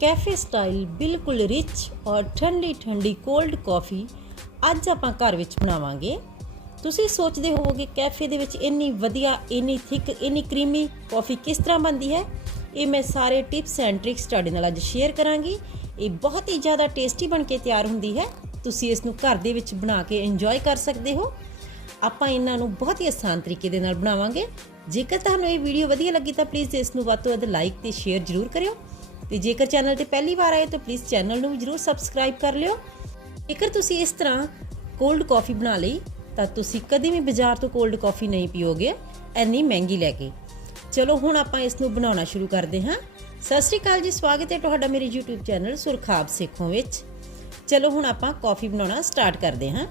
Cafe style ਬਿਲਕੁਲ rich ਔਰ ਠੰਡੀ ਠੰਡੀ ਕੋਲਡ ਕਾਫੀ ਅੱਜ ਆਪਾਂ ਘਰ ਵਿੱਚ ਬਣਾਵਾਂਗੇ। ਤੁਸੀਂ ਸੋਚਦੇ ਹੋਵੋਗੇ, ਕੈਫੇ ਦੇ ਵਿੱਚ ਇੰਨੀ ਵਧੀਆ, ਇੰਨੀ ਥਿਕ, ਇੰਨੀ ਕਰੀਮੀ ਕਾਫੀ ਕਿਸ ਤਰ੍ਹਾਂ ਬਣਦੀ ਹੈ? ਇਹ ਮੈਂ ਸਾਰੇ ਟਿਪਸ ਐਂਡ ਟ੍ਰਿਕਸ ਤੁਹਾਡੇ ਨਾਲ ਅੱਜ ਸ਼ੇਅਰ ਕਰਾਂਗੀ। ਇਹ ਬਹੁਤ ਹੀ ਜ਼ਿਆਦਾ ਟੇਸਟੀ ਬਣ ਕੇ ਤਿਆਰ ਹੁੰਦੀ ਹੈ। ਤੁਸੀਂ ਇਸ ਨੂੰ ਘਰ ਦੇ ਵਿੱਚ ਬਣਾ ਕੇ ਇੰਜੋਏ ਕਰ ਸਕਦੇ ਹੋ। ਆਪਾਂ ਇਹਨਾਂ ਨੂੰ ਬਹੁਤ ਹੀ ਆਸਾਨ ਤਰੀਕੇ ਦੇ ਨਾਲ ਬਣਾਵਾਂਗੇ। ਜੇਕਰ ਤੁਹਾਨੂੰ ਇਹ ਵੀਡੀਓ ਵਧੀਆ ਲੱਗੀ ਤਾਂ ਪਲੀਜ਼ ਇਸ ਨੂੰ ਵੱਧ ਤੋਂ ਵੱਧ ਲਾਈਕ ਤੇ ਸ਼ੇਅਰ ਜ਼ਰੂਰ ਕਰਿਓ। ਤੇ ਜੇਕਰ ਚੈਨਲ ਤੇ ਪਹਿਲੀ ਵਾਰ ਆਏ ਤਾਂ ਪਲੀਜ਼ ਚੈਨਲ ਨੂੰ ਜ਼ਰੂਰ ਸਬਸਕ੍ਰਾਈਬ ਕਰ ਲਿਓ। ਜੇਕਰ ਤੁਸੀਂ ਇਸ ਤਰ੍ਹਾਂ ਕੋਲਡ ਕਾਫੀ ਬਣਾ ਲਈ, ਤਾਂ ਤੁਸੀਂ ਕਦੇ ਵੀ ਬਾਜ਼ਾਰ ਤੋਂ ਕੋਲਡ ਕਾਫੀ ਨਹੀਂ ਪੀਓਗੇ ਐਨੀ ਮਹਿੰਗੀ ਲੈ ਕੇ। ਚਲੋ, ਹੁਣ ਆਪਾਂ ਇਸ ਨੂੰ ਬਣਾਉਣਾ ਸ਼ੁਰੂ ਕਰਦੇ ਹਾਂ। ਸਤਿ ਸ਼੍ਰੀ ਅਕਾਲ ਜੀ, ਸਵਾਗਤ ਹੈ ਤੁਹਾਡਾ ਮੇਰੇ YouTube ਚੈਨਲ ਸੁਰਖਾਬ ਸੇਖੋਂ ਵਿੱਚ। ਚਲੋ, ਹੁਣ ਆਪਾਂ ਕਾਫੀ ਬਣਾਉਣਾ ਸਟਾਰਟ ਕਰਦੇ ਹਾਂ।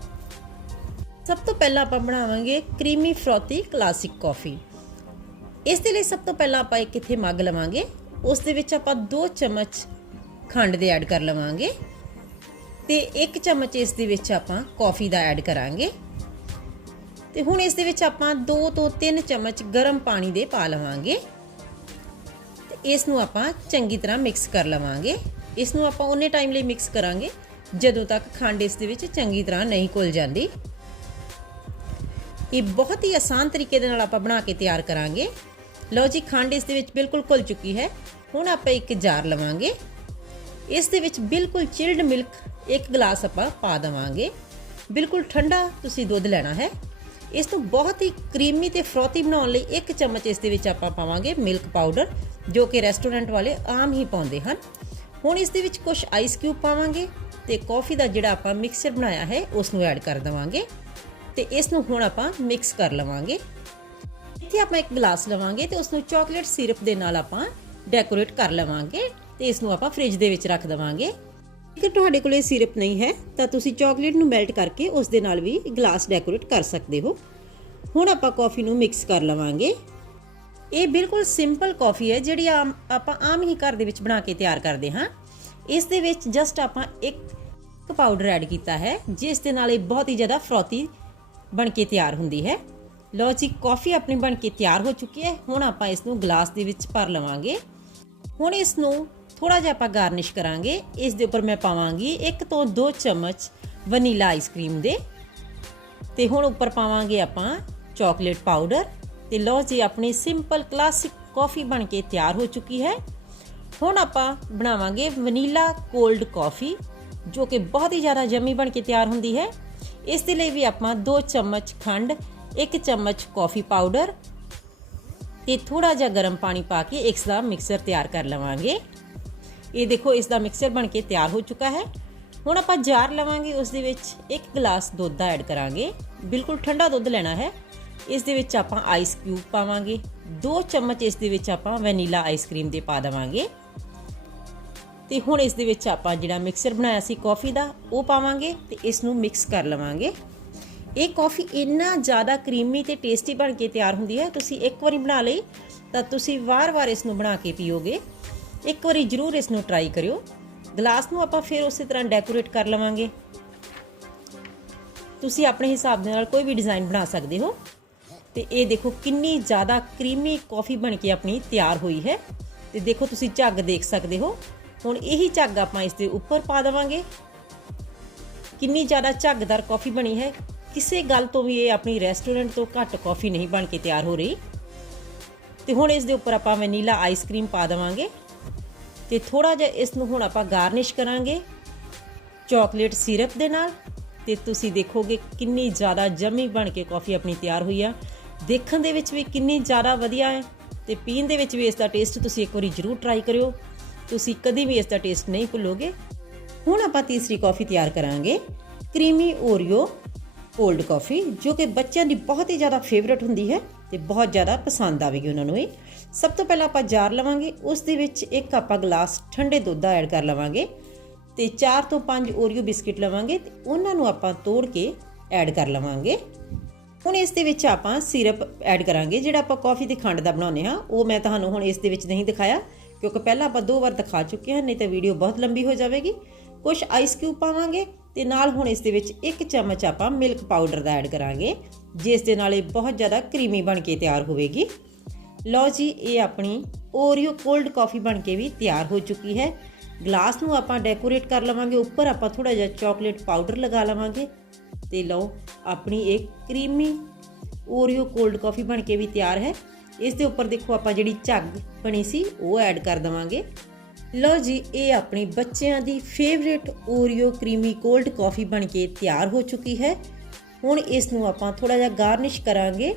ਸਭ ਤੋਂ ਪਹਿਲਾਂ ਆਪਾਂ ਬਣਾਵਾਂਗੇ ਕਰੀਮੀ ਫਰੋਤੀ ਕਲਾਸਿਕ ਕਾਫੀ ਇਸ ਦੇ ਲਈ ਸਭ ਤੋਂ ਪਹਿਲਾਂ ਆਪਾਂ ਇੱਕ ਇੱਥੇ ਮੱਗ ਲਵਾਂਗੇ। ਉਸ ਦੇ ਵਿੱਚ ਆਪਾਂ 2 ਚਮਚ ਖੰਡ ਦੇ ਐਡ ਕਰ ਲਵਾਂਗੇ ਤੇ 1 ਚਮਚ ਇਸ ਦੇ ਵਿੱਚ ਆਪਾਂ ਕਾਫੀ ਦਾ ਐਡ ਕਰਾਂਗੇ। ਤੇ ਹੁਣ ਇਸ ਦੇ ਵਿੱਚ ਆਪਾਂ 2 ਤੋਂ 3 ਚਮਚ ਗਰਮ ਪਾਣੀ ਦੇ ਪਾ ਲਵਾਂਗੇ। ਤੇ ਇਸ ਨੂੰ ਆਪਾਂ ਚੰਗੀ ਤਰ੍ਹਾਂ ਮਿਕਸ ਕਰ ਲਵਾਂਗੇ। ਇਸ ਨੂੰ ਆਪਾਂ ਉਹਨੇ ਟਾਈਮ ਲਈ ਮਿਕਸ ਕਰਾਂਗੇ, ਜਦੋਂ ਤੱਕ ਖੰਡ ਇਸ ਦੇ ਵਿੱਚ ਚੰਗੀ ਤਰ੍ਹਾਂ ਨਹੀਂ ਘੁਲ ਜਾਂਦੀ। ਇਹ ਬਹੁਤ ਹੀ ਆਸਾਨ ਤਰੀਕੇ ਦੇ ਨਾਲ ਆਪਾਂ ਬਣਾ ਕੇ ਤਿਆਰ ਕਰਾਂਗੇ। ਲਓ ਜੀ, ਖੰਡ ਇਸ ਦੇ ਵਿੱਚ ਬਿਲਕੁਲ ਘੁਲ ਚੁੱਕੀ ਹੈ। ਹੁਣ ਆਪਾਂ ਇੱਕ ਜਾਰ ਲਵਾਂਗੇ। ਇਸ ਦੇ ਵਿੱਚ ਬਿਲਕੁਲ ਚਿਲਡ ਮਿਲਕ ਇੱਕ ਗਲਾਸ ਆਪਾਂ ਪਾ ਦਵਾਂਗੇ। ਬਿਲਕੁਲ ਠੰਡਾ ਤੁਸੀਂ ਦੁੱਧ ਲੈਣਾ ਹੈ। ਇਸ ਨੂੰ ਬਹੁਤ ਹੀ ਕਰੀਮੀ ਤੇ ਫਰੋਤੀ ਬਣਾਉਣ ਲਈ ਇੱਕ ਚਮਚ ਇਸ ਦੇ ਵਿੱਚ ਆਪਾਂ ਪਾਵਾਂਗੇ ਮਿਲਕ ਪਾਊਡਰ ਜੋ ਕਿ ਰੈਸਟੋਰੈਂਟ ਵਾਲੇ ਆਮ ਹੀ ਪਾਉਂਦੇ ਹਨ। ਹੁਣ ਇਸ ਦੇ ਵਿੱਚ ਕੁਝ ਆਈਸ ਕਿਊਬ ਪਾਵਾਂਗੇ ਤੇ ਕਾਫੀ ਦਾ ਜਿਹੜਾ ਆਪਾਂ ਮਿਕਸਚਰ ਬਣਾਇਆ ਹੈ ਉਸ ਨੂੰ ਐਡ ਕਰ ਦਵਾਂਗੇ। ਤੇ ਇਸ ਨੂੰ ਹੁਣ ਆਪਾਂ ਮਿਕਸ ਕਰ ਲਵਾਂਗੇ। ਇੱਥੇ ਆਪਾਂ ਇੱਕ ਗਲਾਸ ਲਵਾਂਗੇ ਤੇ ਉਸ ਨੂੰ ਚਾਕਲੇਟ ਸਿਰਪ ਦੇ ਨਾਲ ਆਪਾਂ ਡੈਕੋਰੇਟ ਕਰ ਲਵਾਂਗੇ ਤੇ ਇਸ ਨੂੰ ਆਪਾਂ ਫ੍ਰਿਜ ਦੇ ਵਿੱਚ ਰੱਖ ਦਵਾਂਗੇ। ਜੇਕਰ ਤੁਹਾਡੇ ਕੋਲ ਇਹ ਸਿਰਪ ਨਹੀਂ ਹੈ, ਤਾਂ ਤੁਸੀਂ ਚਾਕਲੇਟ ਨੂੰ ਮੈਲਟ ਕਰਕੇ ਉਸ ਦੇ ਨਾਲ ਵੀ ਗਲਾਸ ਡੈਕੋਰੇਟ ਕਰ ਸਕਦੇ ਹੋ। ਹੁਣ ਆਪਾਂ ਕਾਫੀ ਨੂੰ ਮਿਕਸ ਕਰ ਲਵਾਂਗੇ। ਇਹ ਬਿਲਕੁਲ ਸਿੰਪਲ ਕਾਫੀ ਹੈ, ਜਿਹੜੀ ਆਮ ਆਪਾਂ ਆਮ ਹੀ ਘਰ ਦੇ ਵਿੱਚ ਬਣਾ ਕੇ ਤਿਆਰ ਕਰਦੇ ਹਾਂ। ਇਸ ਦੇ ਵਿੱਚ ਜਸਟ ਆਪਾਂ ਇੱਕ ਪਾਊਡਰ ਐਡ ਕੀਤਾ ਹੈ, ਜਿਸ ਦੇ ਨਾਲ ਇਹ ਬਹੁਤ ਹੀ ਜ਼ਿਆਦਾ ਫਰੋਤੀ ਬਣ ਕੇ ਤਿਆਰ ਹੁੰਦੀ ਹੈ। ਲਓ ਜੀ ਕਾਫੀ ਆਪਣੀ ਬਣ ਕੇ ਤਿਆਰ ਹੋ ਚੁੱਕੀ ਹੈ। ਹੁਣ ਆਪਾਂ ਇਸ ਨੂੰ ਗਲਾਸ ਦੇ ਵਿੱਚ ਭਰ ਲਵਾਂਗੇ। ਹੁਣ ਇਸ ਨੂੰ ਥੋੜਾ ਜਿਹਾ ਆਪਾਂ ਗਾਰਨਿਸ਼ ਕਰਾਂਗੇ। ਇਸ ਦੇ ਉੱਪਰ ਮੈਂ ਪਾਵਾਂਗੀ 1 ਤੋਂ 2 ਚਮਚ ਵਨੀਲਾ ਆਈਸਕ੍ਰੀਮ ਦੇ। ਤੇ ਹੁਣ ਉੱਪਰ ਪਾਵਾਂਗੇ ਆਪਾਂ ਚਾਕਲੇਟ ਪਾਊਡਰ ਤੇ ਲਓ ਜੀ, ਆਪਣੀ ਸਿੰਪਲ ਕਲਾਸਿਕ ਕਾਫੀ ਬਣ ਕੇ ਤਿਆਰ ਹੋ ਚੁੱਕੀ ਹੈ। ਹੁਣ ਆਪਾਂ ਬਣਾਵਾਂਗੇ ਵਨੀਲਾ ਕੋਲਡ ਕਾਫੀ ਜੋ ਕਿ ਬਹੁਤ ਹੀ ਜ਼ਿਆਦਾ ਜਮੀ ਬਣ ਕੇ ਤਿਆਰ ਹੁੰਦੀ ਹੈ। ਇਸ ਦੇ ਲਈ ਵੀ ਆਪਾਂ 2 ਚਮਚ ਖੰਡ 1 ਚਮਚ ਕਾਫੀ ਪਾਊਡਰ ਤੇ ਥੋੜਾ ਜਿਹਾ ਗਰਮ ਪਾਣੀ ਪਾ ਕੇ ਇਸ ਦਾ ਮਿਕਸਰ ਤਿਆਰ ਕਰ ਲਵਾਂਗੇ। ਇਹ ਦੇਖੋ, ਇਸ ਦਾ ਮਿਕਸਰ ਬਣ ਕੇ ਤਿਆਰ ਹੋ ਚੁੱਕਾ ਹੈ। ਹੁਣ ਆਪਾਂ ਜਾਰ ਲਵਾਂਗੇ, ਉਸ ਦੇ ਵਿੱਚ 1 ਗਲਾਸ ਦੁੱਧ ਦਾ ਐਡ ਕਰਾਂਗੇ। ਬਿਲਕੁਲ ਠੰਡਾ ਦੁੱਧ ਲੈਣਾ ਹੈ। ਇਸ ਦੇ ਵਿੱਚ ਆਪਾਂ ਆਈਸ ਕਿਊਬ ਪਾਵਾਂਗੇ। 2 ਚਮਚ ਇਸ ਦੇ ਵਿੱਚ ਆਪਾਂ ਵੈਨੀਲਾ ਆਈਸਕ੍ਰੀਮ ਦੇ ਪਾ ਦੇਵਾਂਗੇ। ਤੇ ਹੁਣ ਇਸ ਦੇ ਵਿੱਚ ਆਪਾਂ ਜਿਹੜਾ ਮਿਕਸਰ ਬਣਾਇਆ ਸੀ ਕਾਫੀ ਦਾ, ਉਹ ਪਾਵਾਂਗੇ ਤੇ ਇਸ ਨੂੰ ਮਿਕਸ ਕਰ ਲਵਾਂਗੇ। ਇਹ ਕਾਫੀ ਇੰਨਾ ਜ਼ਿਆਦਾ ਕਰੀਮੀ ਤੇ ਟੇਸਟੀ ਬਣ ਕੇ ਤਿਆਰ ਹੁੰਦੀ ਹੈ, ਤੁਸੀਂ ਇੱਕ ਵਾਰੀ ਬਣਾ ਲਈ, ਤਾਂ ਤੁਸੀਂ ਵਾਰ-ਵਾਰ ਇਸ ਨੂੰ ਬਣਾ ਕੇ ਪੀਓਗੇ। ਇੱਕ ਵਾਰੀ ਜ਼ਰੂਰ ਇਸ ਨੂੰ ਟਰਾਈ ਕਰਿਓ। ਗਲਾਸ ਨੂੰ ਆਪਾਂ ਫਿਰ ਉਸੇ ਤਰ੍ਹਾਂ ਡੈਕੋਰੇਟ ਕਰ ਲਵਾਂਗੇ। ਤੁਸੀਂ ਆਪਣੇ ਹਿਸਾਬ ਦੇ ਨਾਲ ਕੋਈ ਵੀ ਡਿਜ਼ਾਈਨ ਬਣਾ ਸਕਦੇ ਹੋ। ਤੇ ਇਹ ਦੇਖੋ ਕਿੰਨੀ ਜ਼ਿਆਦਾ ਕਰੀਮੀ ਕਾਫੀ ਬਣ ਕੇ ਆਪਣੀ ਤਿਆਰ ਹੋਈ ਹੈ। ਤੇ ਦੇਖੋ ਤੁਸੀਂ ਝੱਗ ਦੇਖ ਸਕਦੇ ਹੋ। ਹੁਣ ਇਹੀ ਝੱਗ ਆਪਾਂ ਇਸ ਦੇ ਉੱਪਰ ਪਾ ਦੇਵਾਂਗੇ। ਕਿੰਨੀ ਜ਼ਿਆਦਾ ਝੱਗਦਾਰ ਕਾਫੀ ਬਣੀ ਹੈ। ਕਿਸੇ ਗੱਲ ਤੋਂ ਵੀ ਇਹ ਆਪਣੀ ਰੈਸਟੋਰੈਂਟ ਤੋਂ ਘੱਟ ਕਾਫੀ ਨਹੀਂ ਬਣ ਕੇ ਤਿਆਰ ਹੋ ਰਹੀ। ਤੇ ਹੁਣ ਇਸ ਦੇ ਉੱਪਰ ਆਪਾਂ ਵਨੀਲਾ ਆਈਸਕ੍ਰੀਮ ਪਾ ਦੇਵਾਂਗੇ। ਤੇ ਥੋੜਾ ਜਿਹਾ ਇਸ ਨੂੰ ਹੁਣ ਆਪਾਂ ਗਾਰਨਿਸ਼ ਕਰਾਂਗੇ ਚਾਕਲੇਟ ਸਿਰਪ ਦੇ ਨਾਲ। ਤੇ ਤੁਸੀਂ ਦੇਖੋਗੇ ਕਿੰਨੀ ਜ਼ਿਆਦਾ ਜਮੀ ਬਣ ਕੇ ਕਾਫੀ ਆਪਣੀ ਤਿਆਰ ਹੋਈ ਆ। ਦੇਖਣ ਦੇ ਵਿੱਚ ਵੀ ਕਿੰਨੀ ਜ਼ਿਆਦਾ ਵਧੀਆ ਹੈ ਤੇ ਪੀਣ ਦੇ ਵਿੱਚ ਵੀ ਇਸ ਦਾ ਟੇਸਟ ਤੁਸੀਂ ਇੱਕ ਵਾਰੀ ਜ਼ਰੂਰ ਟਰਾਈ ਕਰਿਓ। ਤੁਸੀਂ ਕਦੀ ਵੀ ਇਸ ਦਾ ਟੇਸਟ ਨਹੀਂ ਭੁੱਲੋਗੇ। ਹੁਣ ਆਪਾਂ ਤੀਸਰੀ ਕਾਫੀ ਤਿਆਰ ਕਰਾਂਗੇ। ਕਰੀਮੀ ਓਰੀਓ ਕੋਲਡ ਕਾਫੀ, ਜੋ ਕਿ ਬੱਚਿਆਂ ਦੀ ਬਹੁਤ ਹੀ ਜ਼ਿਆਦਾ ਫੇਵਰਟ ਹੁੰਦੀ ਹੈ ਤੇ ਬਹੁਤ ਜ਼ਿਆਦਾ ਪਸੰਦ ਆਵੇਗੀ ਉਹਨਾਂ ਨੂੰ ਇਹ। ਸਭ ਤੋਂ ਪਹਿਲਾਂ ਆਪਾਂ ਜਾਰ ਲਵਾਂਗੇ, ਉਸ ਦੇ ਵਿੱਚ ਇੱਕ ਆਪਾਂ ਗਲਾਸ ਠੰਡੇ ਦੁੱਧ ਦਾ ਐਡ ਕਰ ਲਵਾਂਗੇ ਤੇ 4 ਤੋਂ 5 ਓਰੀਓ ਬਿਸਕਿਟ ਲਵਾਂਗੇ ਤੇ ਉਹਨਾਂ ਨੂੰ ਆਪਾਂ ਤੋੜ ਕੇ ਐਡ ਕਰ ਲਵਾਂਗੇ। ਹੁਣ ਇਸ ਦੇ ਵਿੱਚ ਆਪਾਂ ਸਿਰਪ ਐਡ ਕਰਾਂਗੇ, ਜਿਹੜਾ ਆਪਾਂ ਕਾਫੀ ਦੀ ਖੰਡ ਦਾ ਬਣਾਉਂਦੇ ਹਾਂ, ਉਹ ਮੈਂ ਤੁਹਾਨੂੰ ਹੁਣ ਇਸ ਦੇ ਵਿੱਚ ਨਹੀਂ ਦਿਖਾਇਆ, ਕਿਉਂਕਿ ਪਹਿਲਾਂ ਆਪਾਂ ਦੋ ਵਾਰ ਦਿਖਾ ਚੁੱਕੇ ਹਾਂ, ਨਹੀਂ ਤਾਂ ਵੀਡੀਓ ਬਹੁਤ ਲੰਬੀ ਹੋ ਜਾਵੇਗੀ। ਕੁਝ ਆਈਸ ਕਿਊਬ ਪਾਵਾਂਗੇ ਤੇ ਨਾਲ ਹੁਣ ਇਸ ਦੇ ਵਿੱਚ ਇੱਕ ਚਮਚ ਆਪਾਂ ਮਿਲਕ ਪਾਊਡਰ ਦਾ ਐਡ ਕਰਾਂਗੇ, ਜਿਸ ਦੇ ਨਾਲ ਇਹ ਬਹੁਤ ਜ਼ਿਆਦਾ ਕਰੀਮੀ ਬਣ ਕੇ ਤਿਆਰ ਹੋਵੇਗੀ। ਲਓ ਜੀ, ਇਹ ਆਪਣੀ ਓਰੀਓ ਕੋਲਡ ਕਾਫੀ ਬਣ ਕੇ ਵੀ ਤਿਆਰ ਹੋ ਚੁੱਕੀ ਹੈ। ਗਲਾਸ ਨੂੰ ਆਪਾਂ ਡੈਕੋਰੇਟ ਕਰ ਲਵਾਂਗੇ, ਉੱਪਰ ਆਪਾਂ ਥੋੜਾ ਜਿਹਾ ਚਾਕਲੇਟ ਪਾਊਡਰ ਲਗਾ ਲਵਾਂਗੇ। ਤੇ ਲਓ, ਆਪਣੀ ਇੱਕ ਕਰੀਮੀ ਓਰੀਓ ਕੋਲਡ ਕਾਫੀ ਬਣ ਕੇ ਵੀ ਤਿਆਰ ਹੈ। ਇਸ ਦੇ ਉੱਪਰ ਦੇਖੋ ਆਪਾਂ ਜਿਹੜੀ ਝੱਗ ਬਣੀ ਸੀ, ਉਹ ਐਡ ਕਰ ਦਵਾਂਗੇ। ਲਓ ਜੀ, ਇਹ ਆਪਣੇ ਬੱਚਿਆਂ ਦੀ favourite Oreo creamy cold coffee ਬਣ ਕੇ ਤਿਆਰ ਹੋ ਚੁੱਕੀ ਹੈ। ਹੁਣ ਇਸ ਨੂੰ ਆਪਾਂ ਥੋੜਾ ਜਿਹਾ ਗਾਰਨਿਸ਼ ਕਰਾਂਗੇ।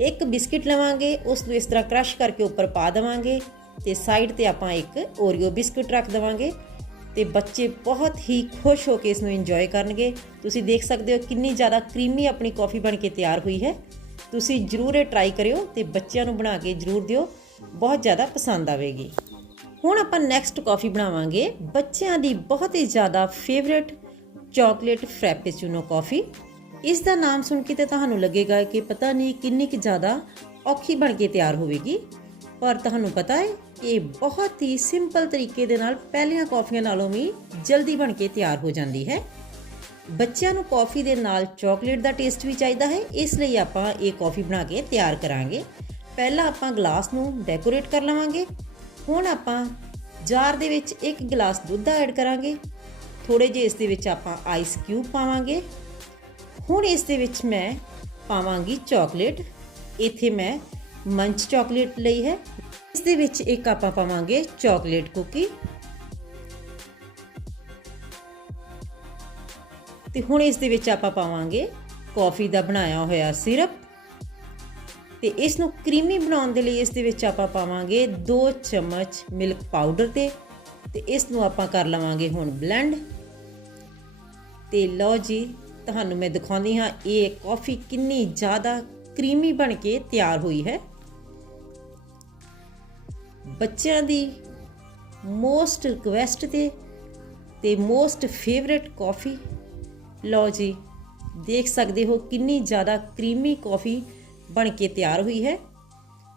ਇੱਕ ਬਿਸਕਿਟ ਲਵਾਂਗੇ ਉਸ ਨੂੰ ਇਸ ਤਰ੍ਹਾਂ ਕ੍ਰਸ਼ ਕਰਕੇ ਉੱਪਰ ਪਾ ਦੇਵਾਂਗੇ ਤੇ ਸਾਈਡ ਤੇ ਆਪਾਂ ਇੱਕ ਓਰੀਓ ਬਿਸਕਿਟ ਰੱਖ ਦੇਵਾਂਗੇ। ਤੇ ਬੱਚੇ ਬਹੁਤ ਹੀ ਖੁਸ਼ ਹੋ ਕੇ ਇਸ ਨੂੰ ਇੰਜੋਏ ਕਰਨਗੇ। ਤੁਸੀਂ ਦੇਖ ਸਕਦੇ ਹੋ ਕਿੰਨੀ ਜ਼ਿਆਦਾ ਕਰੀਮੀ ਆਪਣੀ ਕਾਫੀ ਬਣ ਕੇ ਤਿਆਰ ਹੋਈ ਹੈ। ਤੁਸੀਂ ਜਰੂਰ ਇਹ ਟਰਾਈ ਕਰਿਓ ਤੇ ਬੱਚਿਆਂ ਨੂੰ ਬਣਾ ਕੇ ਜਰੂਰ ਦਿਓ। ਬਹੁਤ ਜ਼ਿਆਦਾ ਪਸੰਦ ਆਵੇਗੀ। ਹੁਣ ਆਪਾਂ ਨੈਕਸਟ ਕਾਫੀ ਬਣਾਵਾਂਗੇ। ਬੱਚਿਆਂ ਦੀ ਬਹੁਤ ਹੀ ਜ਼ਿਆਦਾ ਫੇਵਰੇਟ ਚਾਕਲੇਟ ਫ੍ਰੈਪੇਚੂਨੋ ਕਾਫੀ ਇਸ ਦਾ ਨਾਮ ਸੁਣ ਕੇ ਤੇ ਤੁਹਾਨੂੰ ਲੱਗੇਗਾ ਕਿ ਪਤਾ ਨਹੀਂ ਕਿੰਨੀ ਕੁ ਜ਼ਿਆਦਾ ਔਖੀ ਬਣ ਕੇ ਤਿਆਰ ਹੋਵੇਗੀ। ਪਰ ਤੁਹਾਨੂੰ ਪਤਾ ਹੈ ਇਹ ਬਹੁਤ ਹੀ ਸਿੰਪਲ ਤਰੀਕੇ ਦੇ ਨਾਲ ਪਹਿਲੀਆਂ ਕਾਫੀਆਂ ਨਾਲੋਂ ਵੀ ਜਲਦੀ ਬਣ ਕੇ ਤਿਆਰ ਹੋ ਜਾਂਦੀ ਹੈ। ਬੱਚਿਆਂ ਨੂੰ ਕਾਫੀ ਦੇ ਨਾਲ ਚਾਕਲੇਟ ਦਾ ਟੇਸਟ ਵੀ ਚਾਹੀਦਾ ਹੈ। ਇਸ ਲਈ ਆਪਾਂ ਇਹ ਕਾਫੀ ਬਣਾ ਕੇ ਤਿਆਰ ਕਰਾਂਗੇ। ਪਹਿਲਾਂ ਆਪਾਂ ਗਲਾਸ ਨੂੰ ਡੈਕੋਰੇਟ ਕਰ ਲਵਾਂਗੇ। ਹੁਣ ਆਪਾਂ ਜਾਰ ਦੇ ਵਿੱਚ ਇੱਕ ਗਲਾਸ ਦੁੱਧ ਐਡ ਕਰਾਂਗੇ। ਥੋੜੇ ਜਿਹੇ ਇਸ ਦੇ ਵਿੱਚ ਆਪਾਂ ਆਈਸ ਕਿਊਬ ਪਾਵਾਂਗੇ। ਹੁਣ ਇਸ ਦੇ ਵਿੱਚ ਮੈਂ ਪਾਵਾਂਗੀ ਚਾਕਲੇਟ ਇੱਥੇ ਮੈਂ ਮੰਚ ਚਾਕਲੇਟ ਲਈ ਹੈ। ਇਸ ਦੇ ਵਿੱਚ ਇੱਕ ਆਪਾਂ ਪਾਵਾਂਗੇ ਚਾਕਲੇਟ ਕੁਕੀ ਤੇ ਹੁਣ ਇਸ ਦੇ ਵਿੱਚ ਆਪਾਂ ਪਾਵਾਂਗੇ ਕਾਫੀ ਦਾ ਬਣਾਇਆ ਹੋਇਆ ਸਿਰਪ ਤੇ ਇਸ ਨੂੰ ਕਰੀਮੀ ਬਣਾਉਣ ਦੇ ਲਈ ਇਸ ਦੇ ਵਿੱਚ ਆਪਾਂ ਪਾਵਾਂਗੇ 2 ਚਮਚ ਮਿਲਕ ਪਾਊਡਰ ਤੇ ਤੇ ਇਸ ਨੂੰ ਆਪਾਂ ਕਰ ਲਵਾਂਗੇ ਹੁਣ ਬਲੈਂਡ। ਤੇ ਲਓ ਜੀ, ਤੁਹਾਨੂੰ ਮੈਂ ਦਿਖਾਉਂਦੀ ਹਾਂ, ਇਹ ਕਾਫੀ ਕਿੰਨੀ ਜ਼ਿਆਦਾ ਕਰੀਮੀ ਬਣ ਕੇ ਤਿਆਰ ਹੋਈ ਹੈ। ਬੱਚਿਆਂ ਦੀ ਮੋਸਟ ਰਿਕਵੈਸਟ ਤੇ ਤੇ ਮੋਸਟ ਫੇਵਰਿਟ ਕਾਫੀ। ਲਓ ਜੀ, ਦੇਖ ਸਕਦੇ ਹੋ ਕਿੰਨੀ ਜ਼ਿਆਦਾ ਕਰੀਮੀ ਕਾਫੀ ਬਣ ਕੇ ਤਿਆਰ ਹੋਈ ਹੈ।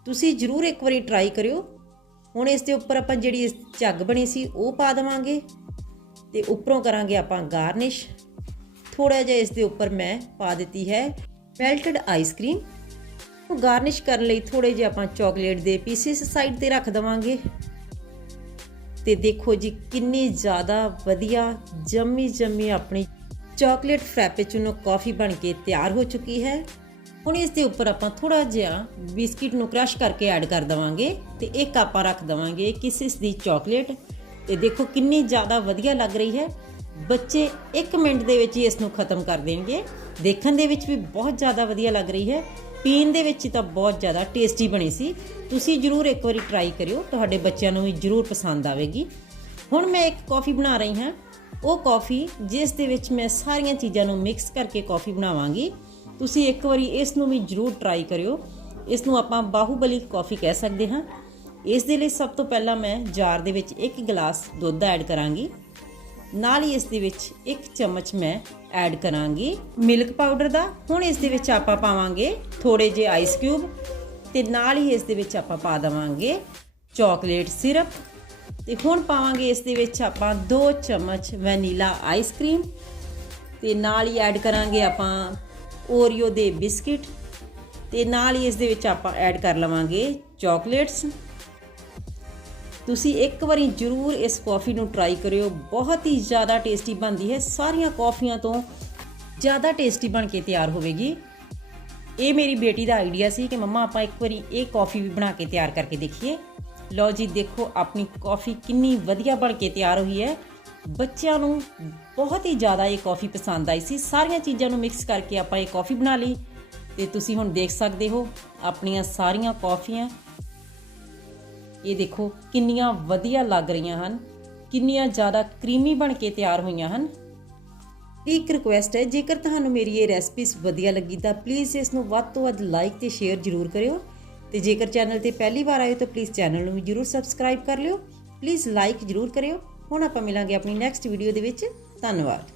ਤੁਸੀਂ ਜਰੂਰ ਇੱਕ ਵਾਰੀ ਟਰਾਈ ਕਰਿਓ। ਹੁਣ ਇਸ ਦੇ ਉੱਪਰ ਆਪਾਂ ਜਿਹੜੀ ਝੱਗ ਬਣੀ ਸੀ, ਉਹ ਪਾ ਦੇਵਾਂਗੇ। ਤੇ ਉੱਪਰੋਂ ਕਰਾਂਗੇ ਆਪਾਂ ਗਾਰਨਿਸ਼ ਥੋੜਾ ਜਿਹਾ ਇਸ ਦੇ ਉੱਪਰ ਮੈਂ ਪਾ ਦਿੱਤੀ ਹੈ ਮੈਲਟਡ ਆਈਸਕ੍ਰੀਮ ਉਹ ਗਾਰਨਿਸ਼ ਕਰਨ ਲਈ ਥੋੜੇ ਜਿਹਾ ਆਪਾਂ ਚਾਕਲੇਟ ਦੇ ਪੀਸਿਸ ਸਾਈਡ ਤੇ ਰੱਖ ਦਵਾਂਗੇ। ਤੇ ਦੇਖੋ ਜੀ, ਕਿੰਨੀ ਜ਼ਿਆਦਾ ਵਧੀਆ ਜੰਮੀ ਜੰਮੀ ਆਪਣੀ ਚਾਕਲੇਟ ਫ੍ਰੈਪੇਚੂਨੋ ਕਾਫੀ ਬਣ ਕੇ ਤਿਆਰ ਹੋ ਚੁੱਕੀ ਹੈ। ਹੁਣ ਇਸ ਦੇ ਉੱਪਰ ਆਪਾਂ ਥੋੜਾ ਜਿਹਾ ਬਿਸਕਿਟ ਨੂੰ ਕ੍ਰਸ਼ ਕਰਕੇ ਐਡ ਕਰ ਦਵਾਂਗੇ ਤੇ ਇੱਕ ਆਪਾਂ ਰੱਖ ਦਵਾਂਗੇ ਕਿਸਿਸ ਦੀ ਚਾਕਲੇਟ। ਤੇ ਦੇਖੋ ਕਿੰਨੀ ਜ਼ਿਆਦਾ ਵਧੀਆ ਲੱਗ ਰਹੀ ਹੈ। ਬੱਚੇ 1 ਮਿੰਟ ਦੇ ਵਿੱਚ ਹੀ ਇਸ ਨੂੰ ਖਤਮ ਕਰ ਦੇਣਗੇ। ਦੇਖਣ ਦੇ ਵਿੱਚ ਵੀ ਬਹੁਤ ਜ਼ਿਆਦਾ ਵਧੀਆ ਲੱਗ ਰਹੀ ਹੈ। ਪੀਣ ਦੇ ਵਿੱਚ ਤਾਂ ਬਹੁਤ ਜ਼ਿਆਦਾ ਟੇਸਟੀ ਬਣੀ ਸੀ। ਤੁਸੀਂ ਜਰੂਰ ਇੱਕ ਵਾਰੀ ਟਰਾਈ ਕਰਿਓ। ਤੁਹਾਡੇ ਬੱਚਿਆਂ ਨੂੰ ਵੀ ਜਰੂਰ ਪਸੰਦ ਆਵੇਗੀ। ਹੁਣ ਮੈਂ ਇੱਕ ਕਾਫੀ ਬਣਾ ਰਹੀ ਹਾਂ। ਉਹ ਕਾਫੀ ਜਿਸ ਦੇ ਵਿੱਚ ਮੈਂ ਸਾਰੀਆਂ ਚੀਜ਼ਾਂ ਨੂੰ ਮਿਕਸ ਕਰਕੇ ਕਾਫੀ ਬਣਾਵਾਂਗੀ। ਤੁਸੀਂ ਇੱਕ ਵਾਰੀ ਇਸ ਨੂੰ ਵੀ ਜਰੂਰ ਟਰਾਈ ਕਰਿਓ। ਇਸ ਨੂੰ ਆਪਾਂ ਬਾਹੂਬਲੀ ਕਾਫੀ ਕਹਿ ਸਕਦੇ ਹਾਂ। ਇਸ ਦੇ ਲਈ ਸਭ ਤੋਂ ਪਹਿਲਾਂ ਮੈਂ ਜਾਰ ਦੇ ਵਿੱਚ ਇੱਕ ਗਲਾਸ ਦੁੱਧ ਐਡ ਕਰਾਂਗੀ। ਨਾਲ ਹੀ ਇਸ ਦੇ ਵਿੱਚ ਇੱਕ ਚਮਚ ਮੈਂ ਐਡ ਕਰਾਂਗੀ ਮਿਲਕ ਪਾਊਡਰ ਦਾ। ਹੁਣ ਇਸ ਦੇ ਵਿੱਚ ਆਪਾਂ ਪਾਵਾਂਗੇ ਥੋੜੇ ਜਿਹੇ ਆਈਸ ਕਿਊਬ ਤੇ ਨਾਲ ਹੀ ਇਸ ਦੇ ਵਿੱਚ ਆਪਾਂ ਪਾ ਦਵਾਂਗੇ ਚਾਕਲੇਟ ਸਿਰਪ ਤੇ ਹੁਣ ਪਾਵਾਂਗੇ ਇਸ ਦੇ ਵਿੱਚ ਆਪਾਂ 2 ਚਮਚ ਵੈਨੀਲਾ ਆਈਸ ਆਈਸਕ੍ਰੀਮ ਤੇ ਨਾਲ ਹੀ ਐਡ ਕਰਾਂਗੇ ਆਪਾਂ ਓਰੀਓ ਦੇ ਬਿਸਕਿਟ ਤੇ ਨਾਲ ਹੀ ਇਸ ਦੇ ਵਿੱਚ ਆਪਾਂ ਐਡ ਕਰ ਲਵਾਂਗੇ ਚਾਕਲੇਟਸ ਤੁਸੀਂ ਇੱਕ ਵਾਰੀ ਜ਼ਰੂਰ ਇਸ ਕਾਫੀ ਨੂੰ ਟਰਾਈ ਕਰਿਓ, ਬਹੁਤ ਹੀ ਜ਼ਿਆਦਾ ਟੇਸਟੀ ਬਣਦੀ ਹੈ। ਸਾਰੀਆਂ ਕਾਫੀਆਂ ਤੋਂ ਜ਼ਿਆਦਾ ਟੇਸਟੀ ਬਣ ਕੇ ਤਿਆਰ ਹੋਵੇਗੀ। ਇਹ ਮੇਰੀ ਬੇਟੀ ਦਾ ਆਈਡੀਆ ਸੀ ਕਿ ਮੰਮਾ ਆਪਾਂ ਇੱਕ ਵਾਰੀ ਇਹ ਕਾਫੀ ਵੀ ਬਣਾ ਕੇ ਤਿਆਰ ਕਰਕੇ ਦੇਖੀਏ। ਲਓ ਜੀ, ਦੇਖੋ ਆਪਣੀ ਕਾਫੀ ਕਿੰਨੀ ਵਧੀਆ ਬਣ ਕੇ ਤਿਆਰ ਹੋਈ ਹੈ। ਬੱਚਿਆਂ ਨੂੰ ਬਹੁਤ ਹੀ ਜ਼ਿਆਦਾ ਇਹ ਕਾਫੀ ਪਸੰਦ ਆਈ ਸੀ। ਸਾਰੀਆਂ ਚੀਜ਼ਾਂ ਨੂੰ ਮਿਕਸ ਕਰਕੇ ਆਪਾਂ ਇਹ ਕਾਫੀ ਬਣਾ ਲਈ। ਤੇ ਤੁਸੀਂ ਹੁਣ ਦੇਖ ਸਕਦੇ ਹੋ ਆਪਣੀਆਂ ਸਾਰੀਆਂ ਕਾਫੀਆਂ ਇਹ ਦੇਖੋ ਕਿੰਨੀਆਂ ਵਧੀਆ ਲੱਗ ਰਹੀਆਂ ਹਨ। ਕਿੰਨੀਆਂ ਜ਼ਿਆਦਾ ਕਰੀਮੀ ਬਣ ਕੇ ਤਿਆਰ ਹੋਈਆਂ ਹਨ। ਇੱਕ ਰਿਕੁਐਸਟ ਹੈ, ਜੇਕਰ ਤੁਹਾਨੂੰ ਮੇਰੀ ਇਹ ਰੈਸਪੀਸ ਵਧੀਆ ਲੱਗੀ ਤਾਂ ਪਲੀਜ਼ ਇਸ ਨੂੰ ਵੱਧ ਤੋਂ ਵੱਧ ਲਾਈਕ ਤੇ ਸ਼ੇਅਰ ਜ਼ਰੂਰ ਕਰਿਓ। ਤੇ ਜੇਕਰ ਚੈਨਲ ਤੇ ਪਹਿਲੀ ਵਾਰ ਆਏ ਹੋ ਤਾਂ ਪਲੀਜ਼ ਚੈਨਲ ਨੂੰ ਵੀ ਜ਼ਰੂਰ ਸਬਸਕ੍ਰਾਈਬ ਕਰ ਲਿਓ। ਪਲੀਜ਼ ਲਾਈਕ ਜ਼ਰੂਰ ਕਰਿਓ। ਹੁਣ ਆਪਾਂ ਮਿਲਾਂਗੇ ਆਪਣੀ ਨੈਕਸਟ ਵੀਡੀਓ ਦੇ ਵਿੱਚ। ਧੰਨਵਾਦ।